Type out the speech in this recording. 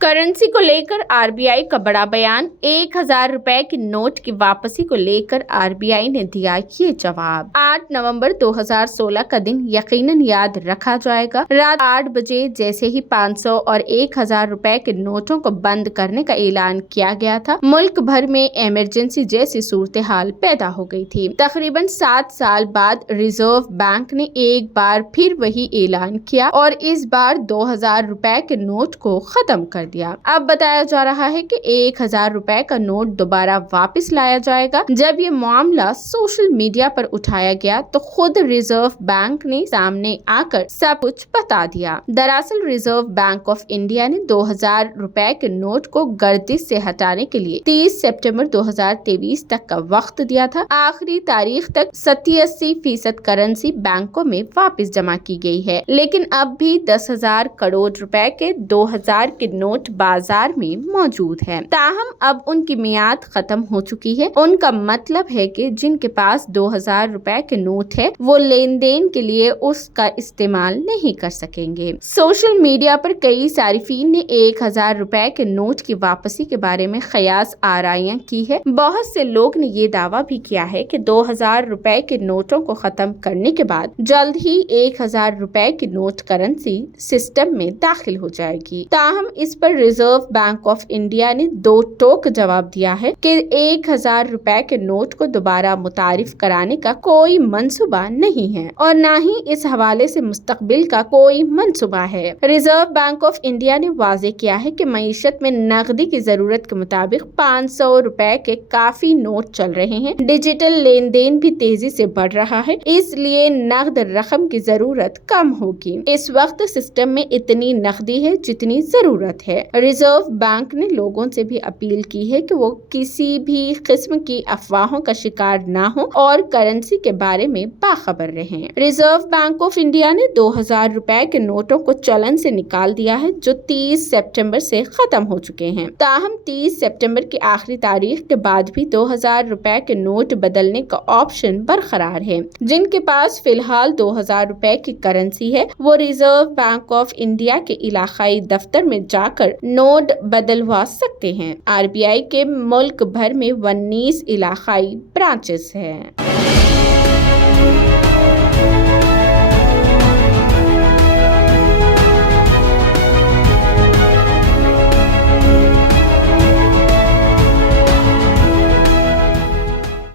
Currency को लेकर RBI का बड़ा बयान। 1,000 रुपए के नोट की वापसी को लेकर आरबीआई ने दिया ये जवाब। 8 नवंबर 2016 का दिन यकीनन याद रखा जाएगा। रात 8 बजे जैसे ही 500 और 1,000 रुपए के नोटों को बंद करने का ऐलान किया गया था, मुल्क भर में इमरजेंसी जैसी सूरत हाल पैदा हो गई थी। तकरीबन 7 साल बाद रिजर्व बैंक ने एक बार फिर वही ऐलान किया और इस बार 2,000 रुपए के नोट को खत्म कर दिया। अब बताया जा रहा है कि 1,000 रुपए का नोट दोबारा वापस लाया जाएगा। जब ये मामला सोशल मीडिया पर उठाया गया तो खुद रिजर्व बैंक ने सामने आकर सब कुछ बता दिया। दरअसल रिजर्व बैंक ऑफ इंडिया ने 2,000 रुपए के नोट को गर्दिश से हटाने के लिए 30 सितंबर 2023 तक का वक्त दिया था। आखिरी तारीख तक 87% करेंसी बैंकों में वापस जमा की गई है, लेकिन अब भी 10,000 करोड़ रुपए के 2,000 के नोट बाजार में मौजूद है। ताहम अब उनकी मियाद खत्म हो चुकी है। उनका मतलब है कि जिनके पास 2,000 रुपए के नोट है वो लेन देन के लिए उसका इस्तेमाल नहीं कर सकेंगे। सोशल मीडिया पर कई सारिफीन ने 1,000 रुपए के नोट की वापसी के बारे में ख़यास आराइयां की है। बहुत से लोग ने ये दावा भी किया है कि 2,000 रुपए के नोटों को खत्म करने के बाद जल्द ही 1,000 रुपए की नोट करेंसी सिस्टम में दाखिल हो जाएगी। ताहम इस पर रिजर्व बैंक ऑफ इंडिया ने दो टोक जवाब दिया है कि 1,000 रुपए के नोट को दोबारा मुतारिफ कराने का कोई मंसूबा नहीं है और न ही इस हवाले से मुस्तकबिल का कोई मंसूबा है। रिजर्व बैंक ऑफ इंडिया ने वाज़ेह किया है कि मईशत में नकदी की जरूरत के मुताबिक 500 रुपए के काफी नोट चल रहे हैं। डिजिटल लेन देन भी तेजी से बढ़ रहा है, इसलिए नकद रकम की जरूरत कम होगी। इस वक्त सिस्टम में इतनी नकदी है जितनी जरूरत है। रिजर्व बैंक ने लोगों से भी अपील की है कि वो किसी भी किस्म की अफवाहों का शिकार ना हो और करेंसी के बारे में बाखबर रहें। रिजर्व बैंक ऑफ इंडिया ने 2,000 रुपए के नोटों को चलन से निकाल दिया है, जो 30 सितंबर से खत्म हो चुके हैं। ताहम 30 सितंबर की आखिरी तारीख के बाद भी 2,000 रुपए के नोट बदलने का ऑप्शन बरकरार है। जिनके पास फिलहाल 2,000 रुपए की करेंसी है वो रिजर्व बैंक ऑफ इंडिया के इलाकाई दफ्तर में जाकर नोट बदलवा सकते हैं। आरबीआई के मुल्क भर में 19 इलाकाई ब्रांचेस हैं।